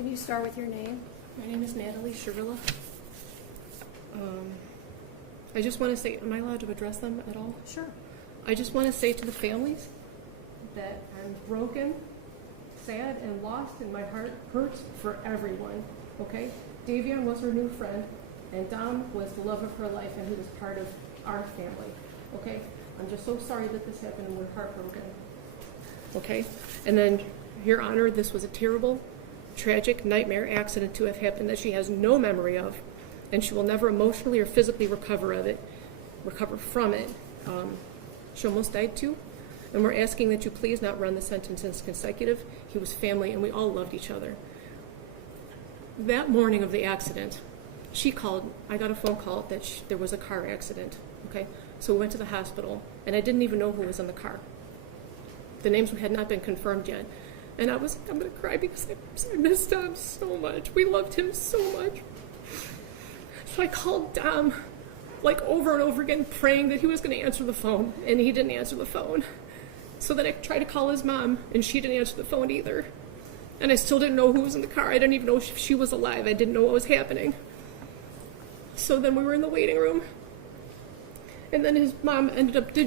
Can you start with your name? My name is Natalie Shirilla. I just want to say, am I allowed to address them at all? Sure. I just want to say to the families that I'm broken, sad, and lost, and my heart hurts for everyone, okay? Davion was her new friend, and Dom was the love of her life, and he was part of our family, okay? I'm just so sorry that this happened, and we're heartbroken, okay? And then, Your Honor, this was a terrible, tragic nightmare accident to have happened that she has no memory of, and she will never emotionally or physically recover from it. She almost died too, and we're asking that you please not run the sentence as consecutive. He was family, and we all loved each other. That morning of the accident, she called. I got a phone call that there was a car accident. Okay, so we went to the hospital, and I didn't even know who was in the car. The names had not been confirmed yet, and I'm going to cry because I missed Dom so much. We loved him so much. So I called Dom, like over and over again, praying that he was going to answer the phone, and he didn't answer the phone. So then I tried to call his mom, and she didn't answer the phone either. And I still didn't know who was in the car. I didn't even know if she was alive. I didn't know what was happening. So then we were in the waiting room, and then his mom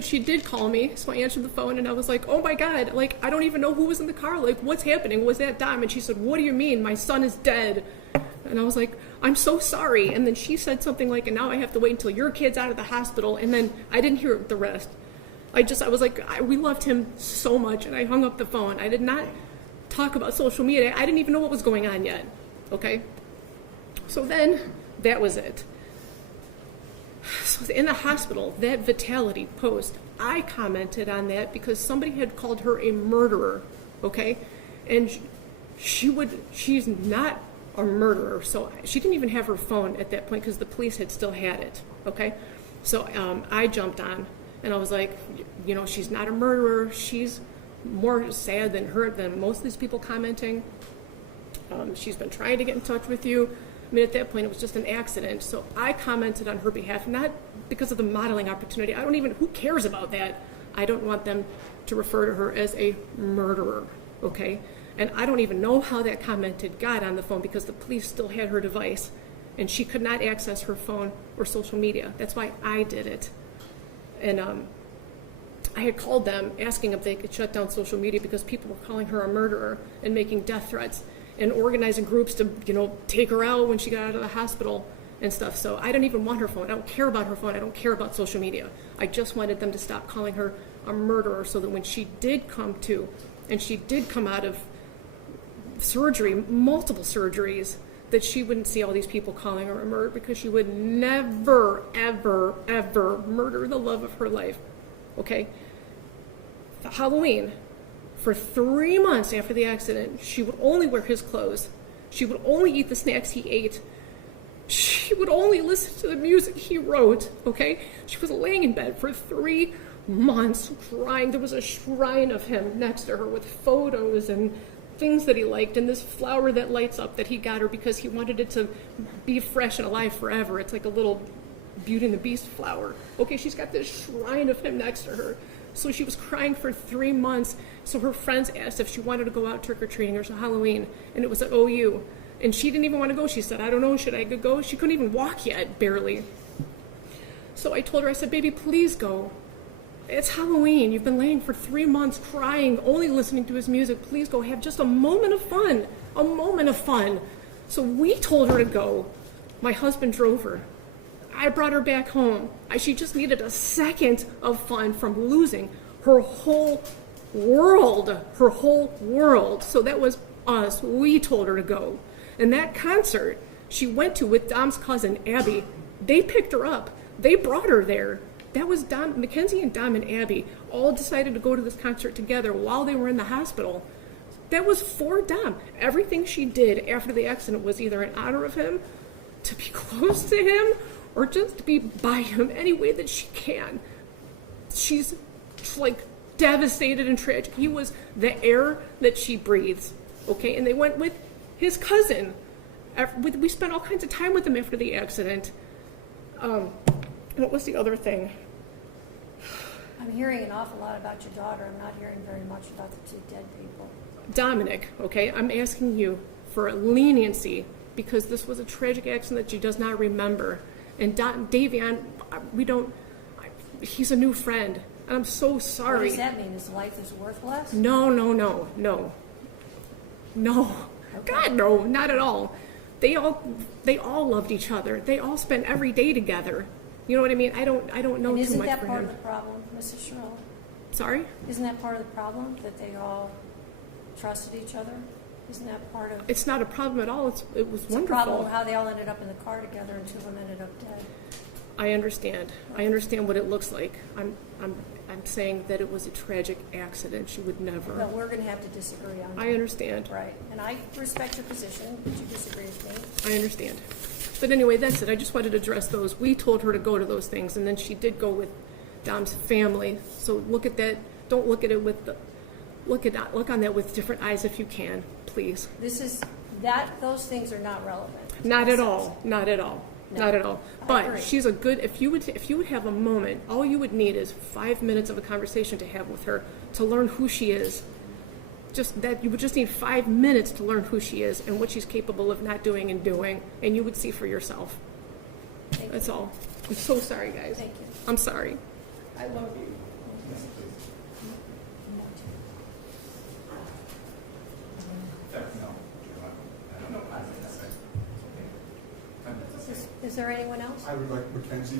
she did call me, so I answered the phone, and I was like, oh my God, like, I don't even know who was in the car. Like, what's happening? Was that Dom? And she said, what do you mean? My son is dead. And I was like, I'm so sorry. And then she said something like, and now I have to wait until your kid's out of the hospital. And then I didn't hear the rest. I was like, we loved him so much, and I hung up the phone. I did not talk about social media. I didn't even know what was going on yet, okay? So then, that was it. So in the hospital, that Vitality post, I commented on that because somebody had called her a murderer, okay? And she's not a murderer, so she didn't even have her phone at that point because the police had still had it, okay? So I jumped on, and I was like, you know, she's not a murderer. She's more sad than most of these people commenting. She's been trying to get in touch with you. I mean, at that point, it was just an accident. So I commented on her behalf, not because of the modeling opportunity. Who cares about that? I don't want them to refer to her as a murderer, okay? And I don't even know how that comment got on the phone because the police still had her device, and she could not access her phone or social media. That's why I did it. And I had called them asking if they could shut down social media because people were calling her a murderer and making death threats and organizing groups to, take her out when she got out of the hospital and stuff. So I don't even want her phone. I don't care about her phone. I don't care about social media. I just wanted them to stop calling her a murderer so that when she did come to, and she did come out of surgery, multiple surgeries, that she wouldn't see all these people calling her a murderer because she would never, ever, ever murder the love of her life, okay? Halloween, for 3 months after the accident, she would only wear his clothes. She would only eat the snacks he ate. She would only listen to the music he wrote, okay? She was laying in bed for 3 months crying. There was a shrine of him next to her with photos and things that he liked, and this flower that lights up that he got her because he wanted it to be fresh and alive forever. It's like a little Beauty and the Beast flower. Okay, she's got this shrine of him next to her. So she was crying for 3 months. So her friends asked if she wanted to go out trick-or-treating or Halloween, and it was at OU. And she didn't even want to go. She said, I don't know, should I go? She couldn't even walk yet, barely. So I told her, I said, baby, please go. It's Halloween. You've been laying for 3 months crying, only listening to his music. Please go have just a moment of fun. A moment of fun. So we told her to go. My husband drove her. I brought her back home. She just needed a second of fun from losing her whole world. Her whole world. So that was us. We told her to go. And that concert she went to with Dom's cousin, Abby, they picked her up. They brought her there. That was Dom, Mackenzie and Dom and Abby all decided to go to this concert together while they were in the hospital. That was for Dom. Everything she did after the accident was either in honor of him, to be close to him, or just to be by him any way that she can. She's like devastated and tragic. He was the air that she breathes, okay? And they went with his cousin. We spent all kinds of time with him after the accident. What was the other thing? I'm hearing an awful lot about your daughter. I'm not hearing very much about the two dead people. Dominic, okay? I'm asking you for leniency because this was a tragic accident that she does not remember. And Davion, he's a new friend. And I'm so sorry. What does that mean? His life is worthless? No. Okay. God, no, not at all. They all loved each other. They all spent every day together. You know what I mean? I don't know And too isn't much that for part him. of the problem, Mrs. Shirilla? Sorry? Isn't that part of the problem, that they all trusted each other? Isn't that part of... It's not a problem at all. It was It's a wonderful. problem how they all ended up in the car together and two of them ended up dead. I understand. I understand what it looks like. I'm saying that it was a tragic accident. She would never. Well, we're going to have to disagree on that. I understand. Right. And I respect your position, but you disagree with me. I understand. But anyway, that's it. I just wanted to address those. We told her to go to those things, and then she did go with Dom's family. So look at that. Don't look at it with the look on that with different eyes if you can, please. Those things are not relevant. Not at all. Not at all. No, Not at all. I But agree. she's a good. If you would have a moment, all you would need is 5 minutes of a conversation to have with her to learn who she is. Just that you would just need 5 minutes to learn who she is and what she's capable of not doing and doing, and you would see for yourself. Thank you. That's all. I'm so sorry, guys. Thank you. I'm sorry. I love you. Is there anyone else? I would like Mackenzie